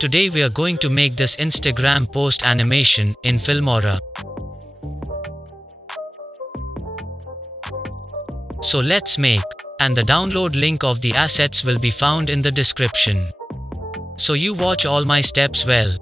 Today we are going to make this Instagram post animation in Filmora. So let's make, and the download link of the assets will be found in the description. So you watch all my steps well.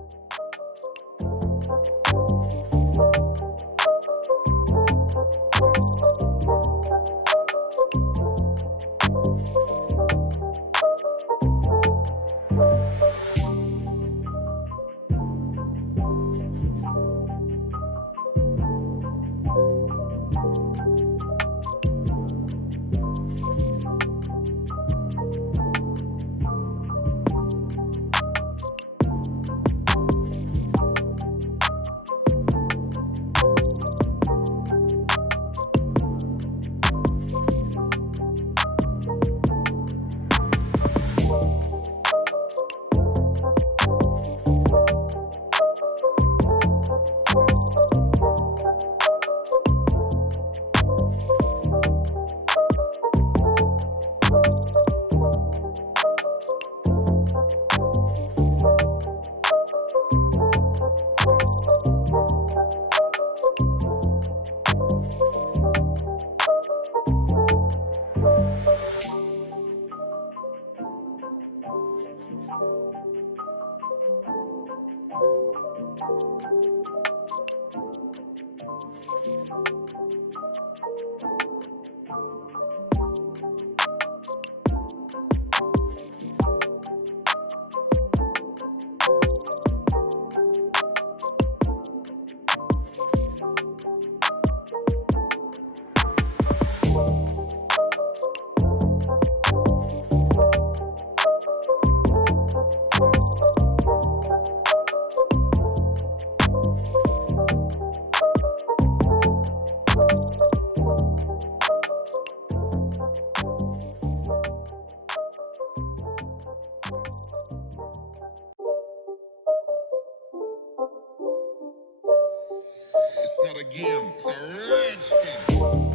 It's not a game, it's a rich thing.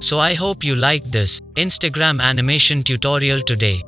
So I hope you liked this Instagram animation tutorial today.